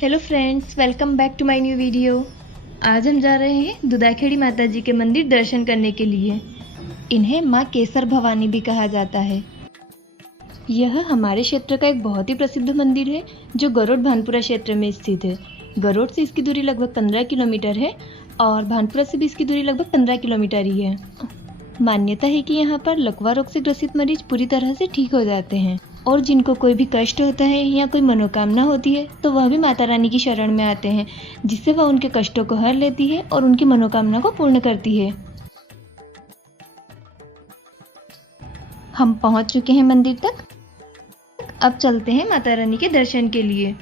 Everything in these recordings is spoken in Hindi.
Hello friends, welcome back to my new video. आज हम जा रहे हैं दुदाखेड़ी माता जी के मंदिर दर्शन करने के लिए। इन्हें माँ केसर भवानी भी कहा जाता है। यह हमारे क्षेत्र का एक बहुत ही प्रसिद्ध मंदिर है जो गरुड़ भानपुरा क्षेत्र में स्थित है। गरुड़ से इसकी दूरी लगभग 15 किलोमीटर है और भानपुरा से भी इसकी दूरी लगभग 15 किलोमीटर ही है। मान्यता है कि यहाँ पर लकवा रोग से ग्रसित मरीज पूरी तरह से ठीक हो जाते हैं और जिनको कोई भी कष्ट होता है या कोई मनोकामना होती है तो वह भी माता रानी की शरण में आते हैं, जिससे वह उनके कष्टों को हर लेती है और उनकी मनोकामना को पूर्ण करती है। हम पहुंच चुके हैं मंदिर तक। अब चलते हैं माता रानी के दर्शन के लिए।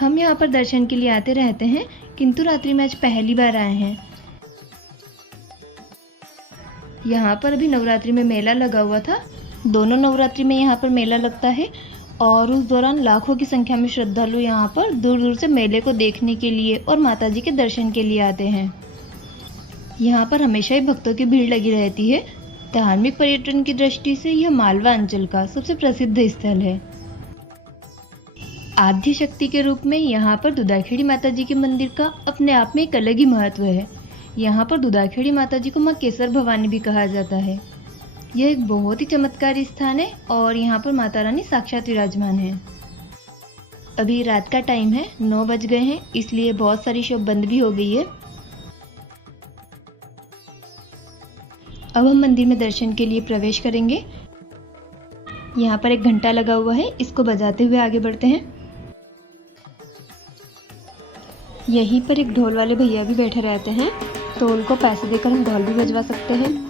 हम यहाँ पर दर्शन के लिए आते रहते हैं, किंतु रात्रि में आज पहली बार आए हैं। यहाँ पर अभी नवरात्रि में मेला लगा हुआ था। दोनों नवरात्रि में यहाँ पर मेला लगता है और उस दौरान लाखों की संख्या में श्रद्धालु यहाँ पर दूर दूर से मेले को देखने के लिए और माता जी के दर्शन के लिए आते हैं। यहाँ पर हमेशा ही भक्तों की भीड़ लगी रहती है। धार्मिक पर्यटन की दृष्टि से यह मालवा अंचल का सबसे प्रसिद्ध स्थल है। आद्य शक्ति के रूप में यहाँ पर दुदाखेड़ी माता जी के मंदिर का अपने आप में एक अलग ही महत्व है। यहाँ पर दुदाखेड़ी माता जी को माँ केसर भवानी भी कहा जाता है। यह एक बहुत ही चमत्कारी स्थान है और यहाँ पर माता रानी साक्षात विराजमान है। अभी रात का टाइम है, 9 बज गए हैं, इसलिए बहुत सारी शॉप बंद भी हो गई है। अब हम मंदिर में दर्शन के लिए प्रवेश करेंगे। यहाँ पर एक घंटा लगा हुआ है, इसको बजाते हुए आगे बढ़ते हैं। यहीं पर एक ढोल वाले भैया भी बैठे रहते हैं, तो उनको पैसे देकर हम ढोल भी बजवा सकते हैं।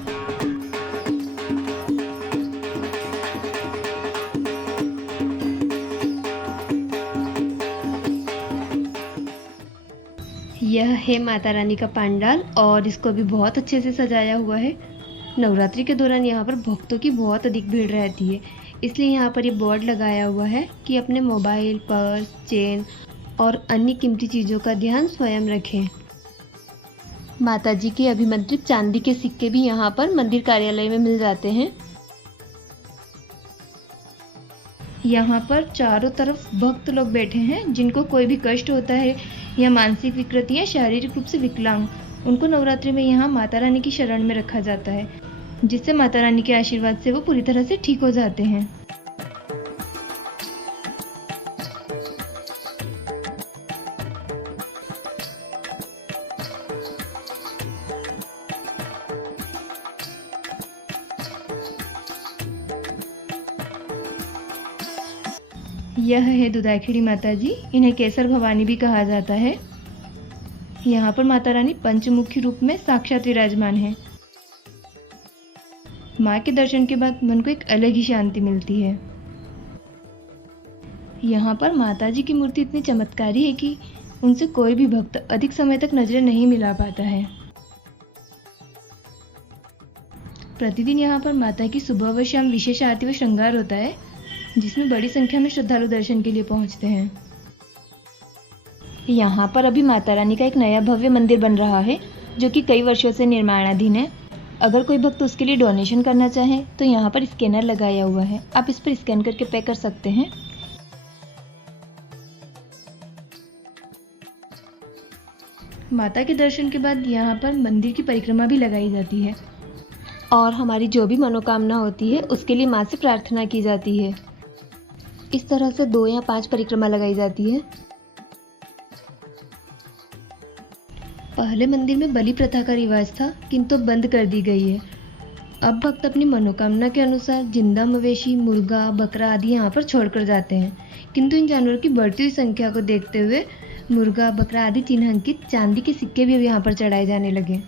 यह है माता रानी का पंडाल और इसको भी बहुत अच्छे से सजाया हुआ है। नवरात्रि के दौरान यहाँ पर भक्तों की बहुत अधिक भीड़ रहती है, इसलिए यहाँ पर ये बोर्ड लगाया हुआ है कि अपने मोबाइल, पर्स, चेन और अन्य कीमती चीज़ों का ध्यान स्वयं रखें। माता जी के अभिमंत्रित चांदी के सिक्के भी यहाँ पर मंदिर कार्यालय में मिल जाते हैं। यहाँ पर चारों तरफ भक्त लोग बैठे हैं जिनको कोई भी कष्ट होता है या मानसिक विकृति या शारीरिक रूप से विकलांग, उनको नवरात्रि में यहाँ माता रानी की शरण में रखा जाता है, जिससे माता रानी के आशीर्वाद से वो पूरी तरह से ठीक हो जाते हैं। यह है दुदाखेड़ी माता जी, इन्हें केसर भवानी भी कहा जाता है। यहाँ पर माता रानी पंचमुखी रूप में साक्षात विराजमान है। माँ के दर्शन के बाद मन को एक अलग ही शांति मिलती है। यहाँ पर माता जी की मूर्ति इतनी चमत्कारी है कि उनसे कोई भी भक्त अधिक समय तक नजरें नहीं मिला पाता है। प्रतिदिन यहाँ पर माता की सुबह व शाम विशेष आरती व श्रृंगार होता है, जिसमें बड़ी संख्या में श्रद्धालु दर्शन के लिए पहुंचते हैं। यहाँ पर अभी माता रानी का एक नया भव्य मंदिर बन रहा है जो कि कई वर्षों से निर्माणाधीन है। अगर कोई भक्त उसके लिए डोनेशन करना चाहे तो यहाँ पर स्कैनर लगाया हुआ है, आप इस पर स्कैन करके पे कर सकते हैं। माता के दर्शन के बाद यहाँ पर मंदिर की परिक्रमा भी लगाई जाती है और हमारी जो भी मनोकामना होती है उसके लिए माँ से प्रार्थना की जाती है। इस तरह से 2 या 5 परिक्रमा लगाई जाती है। पहले मंदिर में बलि प्रथा का रिवाज था, किंतु बंद कर दी गई है। अब भक्त अपनी मनोकामना के अनुसार जिंदा मवेशी, मुर्गा, बकरा आदि यहाँ पर छोड़कर जाते हैं, किंतु इन जानवरों की बढ़ती हुई संख्या को देखते हुए मुर्गा, बकरा आदि चिन्हांकित चांदी के सिक्के भी यहाँ पर चढ़ाए जाने लगे।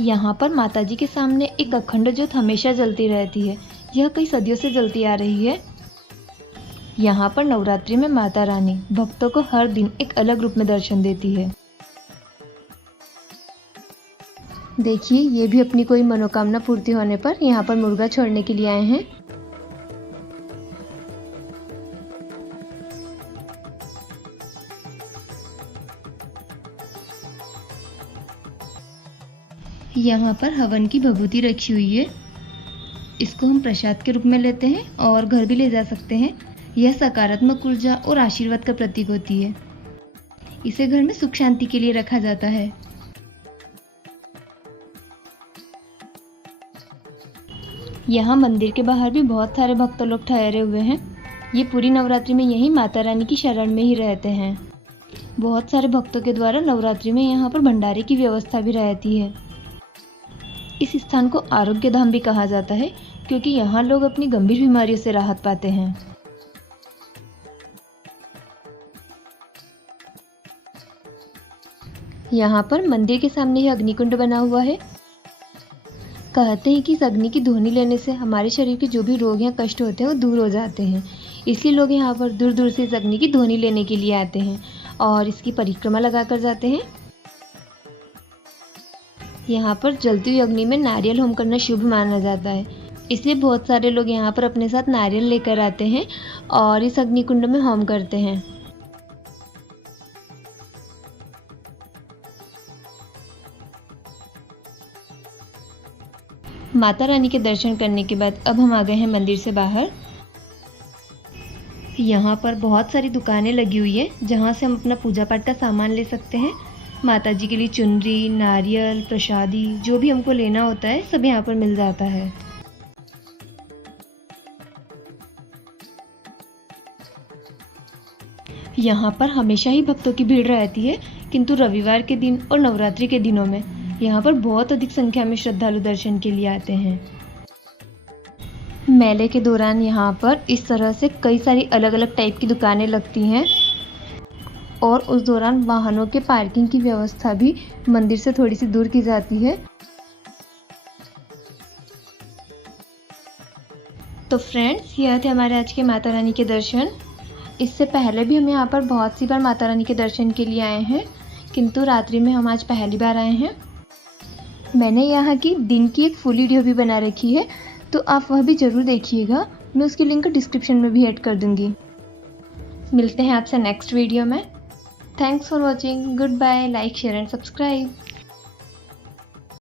यहाँ पर माता जी के सामने एक अखंड ज्योत हमेशा जलती रहती है। यह कई सदियों से जलती आ रही है। यहाँ पर नवरात्रि में माता रानी भक्तों को हर दिन एक अलग रूप में दर्शन देती है। देखिए, ये भी अपनी कोई मनोकामना पूर्ति होने पर यहाँ पर मुर्गा छोड़ने के लिए आए हैं। यहाँ पर हवन की भभूति रखी हुई है। इसको हम प्रसाद के रूप में लेते हैं और घर भी ले जा सकते हैं। यह सकारात्मक ऊर्जा और आशीर्वाद का प्रतीक होती है। इसे घर में सुख शांति के लिए रखा जाता है। यहाँ मंदिर के बाहर भी बहुत सारे भक्त लोग ठहरे हुए हैं। ये पूरी नवरात्रि में यहीं माता रानी की शरण में ही रहते हैं। बहुत सारे भक्तों के द्वारा नवरात्रि में यहाँ पर भंडारे की व्यवस्था भी रहती है। इस स्थान को आरोग्य धाम भी कहा जाता है क्योंकि यहाँ लोग अपनी गंभीर बीमारियों से राहत पाते हैं। यहाँ पर मंदिर के सामने यह अग्निकुंड बना हुआ है। कहते हैं कि इस अग्नि की धुनी लेने से हमारे शरीर के जो भी रोग या कष्ट होते हैं वो दूर हो जाते हैं। इसलिए लोग यहाँ पर दूर दूर से इस अग्नि की धुनी लेने के लिए आते हैं और इसकी परिक्रमा लगा कर जाते हैं। यहाँ पर जलती हुई अग्नि में नारियल होम करना शुभ माना जाता है, इसलिए बहुत सारे लोग यहाँ पर अपने साथ नारियल लेकर आते हैं और इस अग्निकुंड में होम करते हैं। माता रानी के दर्शन करने के बाद अब हम आ गए हैं मंदिर से बाहर। यहाँ पर बहुत सारी दुकानें लगी हुई है जहाँ से हम अपना पूजा पाठ का सामान ले सकते हैं। माता जी के लिए चुनरी, नारियल, प्रसादी, जो भी हमको लेना होता है सब यहाँ पर मिल जाता है। यहाँ पर हमेशा ही भक्तों की भीड़ रहती है, किंतु रविवार के दिन और नवरात्रि के दिनों में यहाँ पर बहुत अधिक संख्या में श्रद्धालु दर्शन के लिए आते हैं। मेले के दौरान यहाँ पर इस तरह से कई सारी अलग अलग टाइप की दुकानें लगती हैं और उस दौरान वाहनों के पार्किंग की व्यवस्था भी मंदिर से थोड़ी सी दूर की जाती है। तो फ्रेंड्स, यह थे हमारे आज के माता रानी के दर्शन। इससे पहले भी हम यहाँ पर बहुत सी बार माता रानी के दर्शन के लिए आए हैं, किंतु रात्रि में हम आज पहली बार आए हैं। मैंने यहाँ की दिन की एक फुल वीडियो भी बना रखी है, तो आप वह भी ज़रूर देखिएगा। मैं उसकी लिंक डिस्क्रिप्शन में भी ऐड कर दूँगी। मिलते हैं आपसे नेक्स्ट वीडियो में। Thanks for watching. Good bye. Like, share and subscribe.